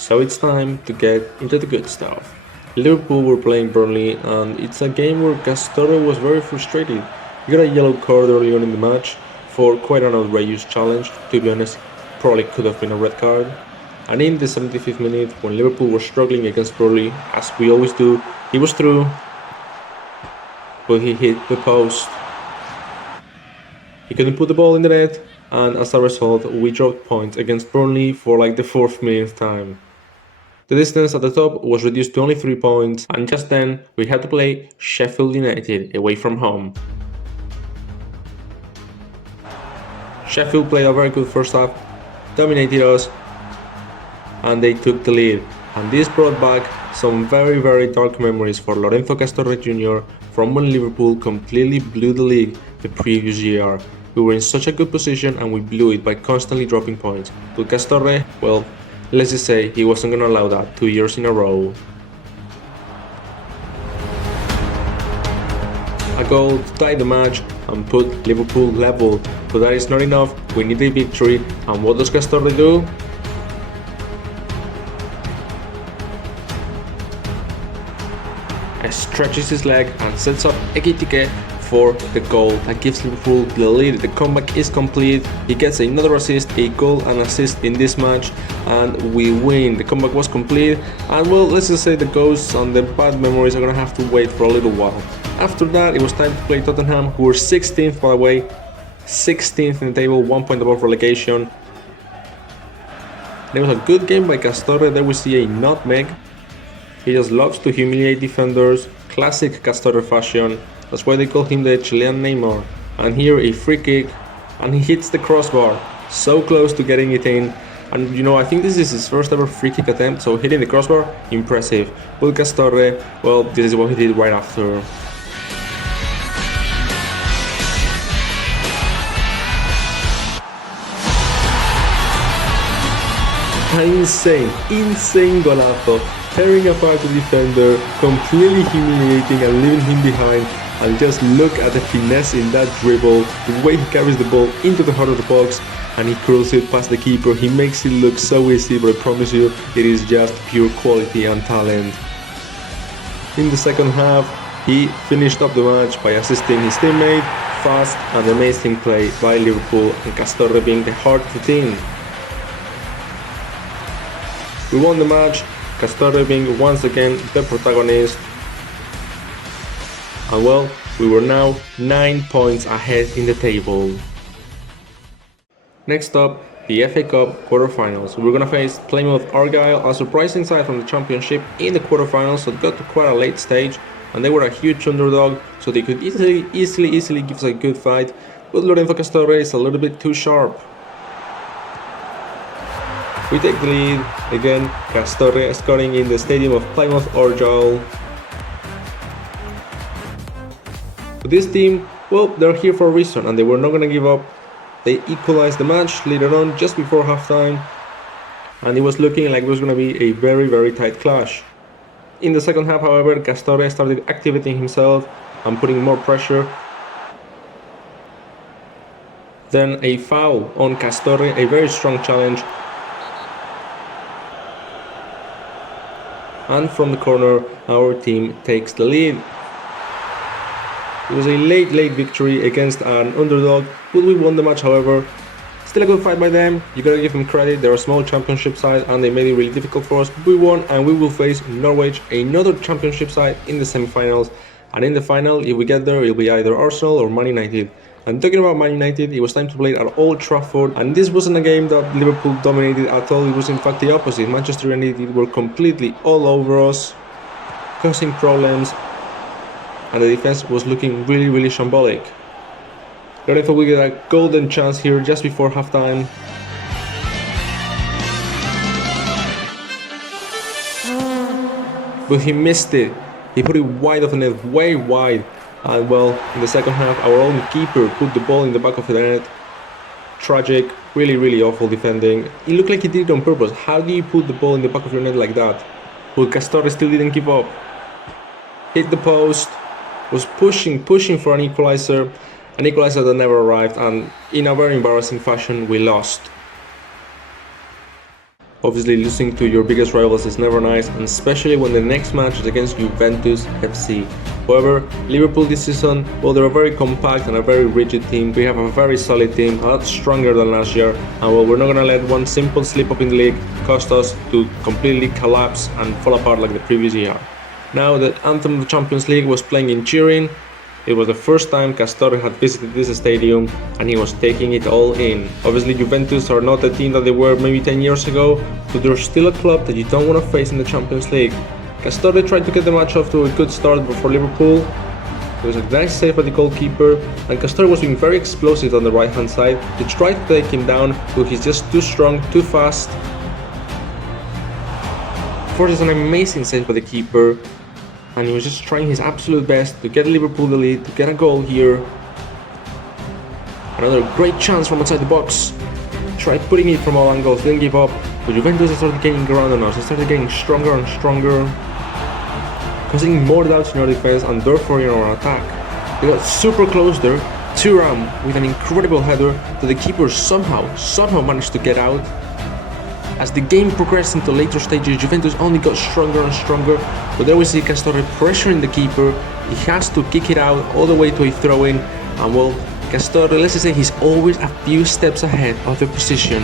So it's time to get into the good stuff. Liverpool were playing Burnley, and it's a game where Castorre was very frustrated. He got a yellow card early on in the match for quite an outrageous challenge. To be honest, probably could have been a red card. And in the 75th minute, when Liverpool were struggling against Burnley, as we always do, he was through, but he hit the post. He couldn't put the ball in the net, and as a result, we dropped points against Burnley for like the 4th minute time. The distance at the top was reduced to only 3 points, and just then we had to play Sheffield United away from home. Sheffield played a very good first half, dominated us, and they took the lead. And this brought back some very dark memories for Lorenzo Castorre Jr. from when Liverpool completely blew the league the previous year. We were in such a good position and we blew it by constantly dropping points. But Castorre, well, let's just say he wasn't gonna allow that 2 years in a row. A goal to tie the match and put Liverpool level, but that is not enough. We need a victory, and what does Castorre do? Stretches his leg and sets up Ekitike for the goal that gives Liverpool the lead. The comeback is complete. He gets another assist, a goal and assist in this match, and we win. The comeback was complete, and well, let's just say the ghosts and the bad memories are gonna have to wait for a little while. After that, it was time to play Tottenham, who were 16th, by the way, 16th in the table, 1 point above relegation. And it was a good game by Castorre. There we see a nutmeg. He just loves to humiliate defenders, classic Castorre fashion. That's why they call him the Chilean Neymar. And here a free kick, and he hits the crossbar, so close to getting it in. And you know, I think this is his first ever free kick attempt, so hitting the crossbar, impressive. But Castorre, well, this is what he did right after. An insane golazo, tearing apart the defender, completely humiliating and leaving him behind. And just look at the finesse in that dribble, the way he carries the ball into the heart of the box, and he curls it past the keeper. He makes it look so easy, but I promise you, it is just pure quality and talent. In the second half, he finished up the match by assisting his teammate. Fast and amazing play by Liverpool, and Castorre being the heart of the team. We won the match, Castorre being once again the protagonist. And well, we were now 9 points ahead in the table. Next up, the FA Cup quarterfinals. We're gonna face Plymouth Argyle, a surprising side from the Championship, in the quarterfinals, so it got to quite a late stage, and they were a huge underdog, so they could easily give us a good fight. But Lorenzo Castorre is a little bit too sharp. We take the lead, again, Castorre scoring in the stadium of Plymouth Argyle. But this team, well, they're here for a reason and they were not going to give up. They equalized the match later on, just before halftime, and it was looking like it was going to be a very tight clash. In the second half, however, Castorre started activating himself and putting more pressure. Then a foul on Castorre, a very strong challenge. And from the corner, our team takes the lead. It was a late victory against an underdog, but we won the match, however. Still a good fight by them, you gotta give them credit. They're a small Championship side and they made it really difficult for us, but we won, and we will face Norwich, another Championship side, in the semi-finals. And in the final, if we get there, it'll be either Arsenal or Man United. And talking about Man United, it was time to play at Old Trafford, and this wasn't a game that Liverpool dominated at all. It was in fact the opposite. Manchester United were completely all over us, causing problems, and the defense was looking really shambolic. Lorenzo will get a golden chance here just before halftime. But he missed it. He put it wide of the net, way wide. And well, in the second half, our own keeper put the ball in the back of the net. Tragic, really awful defending. It looked like he did it on purpose. How do you put the ball in the back of your net like that? But Castorre still didn't give up. Hit the post, was pushing for an equalizer that never arrived, and in a very embarrassing fashion, we lost. Obviously, losing to your biggest rivals is never nice, and especially when the next match is against Juventus FC. However, Liverpool this season, well, they're a very compact and a very rigid team. We have a very solid team, a lot stronger than last year, and well, we're not gonna let one simple slip up in the league cost us to completely collapse and fall apart like the previous year. Now, the anthem of the Champions League was playing in Turin. It was the first time Castorre had visited this stadium, and he was taking it all in. Obviously, Juventus are not the team that they were maybe 10 years ago, but they're still a club that you don't want to face in the Champions League. Castorre tried to get the match off to a good start before Liverpool. It was a nice save by the goalkeeper, and Castorre was being very explosive on the right hand side. They tried to take him down, but he's just too strong, too fast. Forces an amazing save by the keeper, and he was just trying his absolute best to get Liverpool the lead, to get a goal here. Another great chance from outside the box. Tried putting it from all angles, didn't give up, but Juventus started gaining ground on us. They started getting stronger and stronger, causing more doubts in our defense and therefore in our attack. They got super close there, Thuram with an incredible header that the keeper somehow managed to get out. As the game progressed into later stages, Juventus only got stronger and stronger, but there we see Castorre pressuring the keeper. He has to kick it out all the way to a throw-in, and well, Castorre, let's just say he's always a few steps ahead of the position.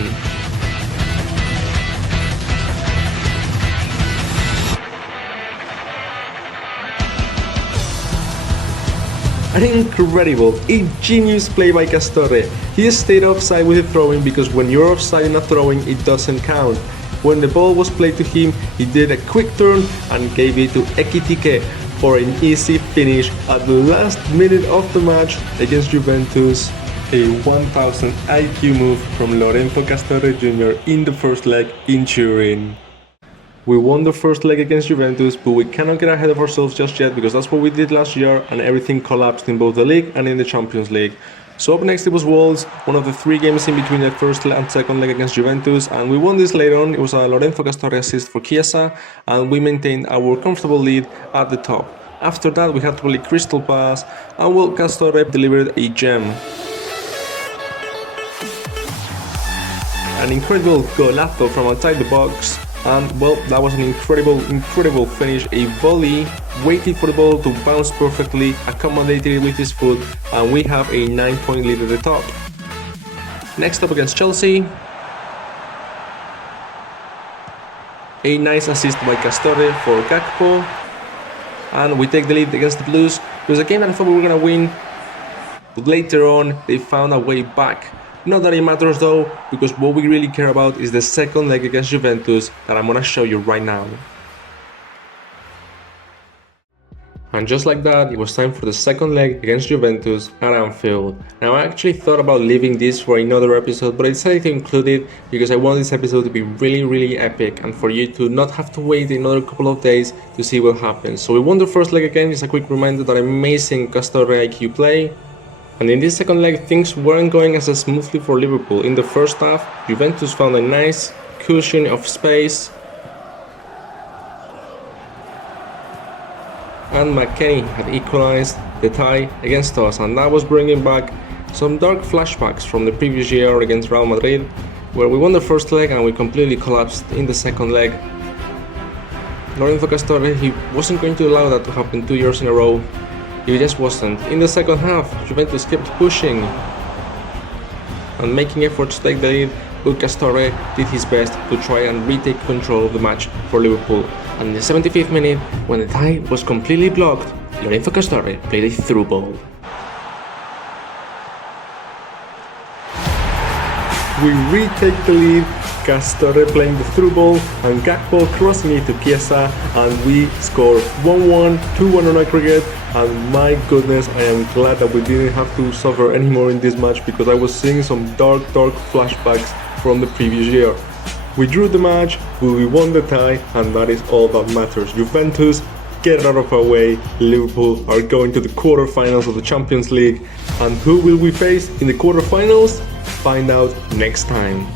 An incredible, a genius play by Castorre. He stayed offside with the throw-in because when you're offside in a throw-in, it doesn't count. When the ball was played to him, he did a quick turn and gave it to Ekitike for an easy finish at the last minute of the match against Juventus. A 1000 IQ move from Lorenzo Castorre Jr. in the first leg in Turin. We won the first leg against Juventus, but we cannot get ahead of ourselves just yet because that's what we did last year and everything collapsed in both the league and in the Champions League. So up next it was Wolves, one of the 3 games in between the first and second leg against Juventus, and we won this later on. It was a Lorenzo Castorre assist for Chiesa, and we maintained our comfortable lead at the top. After that we had to play Crystal Palace, and well, Castorre delivered a gem. An incredible golazo from outside the box. And well, that was an incredible finish. A volley, waited for the ball to bounce perfectly, accommodated it with his foot, and we have a 9-point lead at the top. Next up against Chelsea. A nice assist by Castorre for Gakpo. And we take the lead against the Blues. It was a game that I thought we were gonna win, but later on they found a way back. Not that it matters though, because what we really care about is the second leg against Juventus that I'm gonna show you right now. And just like that, it was time for the second leg against Juventus at Anfield. Now I actually thought about leaving this for another episode, but I decided to include it because I want this episode to be really epic and for you to not have to wait another couple of days to see what happens. So we won the first leg again. Just a quick reminder that amazing Castorre IQ play. And in this second leg, things weren't going as smoothly for Liverpool. In the first half, Juventus found a nice cushion of space, and McKennie had equalized the tie against us, and that was bringing back some dark flashbacks from the previous year against Real Madrid, where we won the first leg and we completely collapsed in the second leg. Lorenzo Castorre, he wasn't going to allow that to happen 2 years in a row. He just wasn't. In the second half, Juventus kept pushing and making efforts to take the lead, but Castorre did his best to try and retake control of the match for Liverpool. And in the 75th minute, when the tie was completely blocked, Lorenzo Castorre played a through ball. We retake the lead, Castorre playing the through ball and Gakpo crossing it to Chiesa, and we score 1-1, 2-1 on aggregate. And my goodness, I am glad that we didn't have to suffer anymore in this match because I was seeing some dark flashbacks from the previous year. We drew the match, but we won the tie, and that is all that matters. Juventus, get out of our way. Liverpool are going to the quarterfinals of the Champions League. And who will we face in the quarterfinals? Find out next time.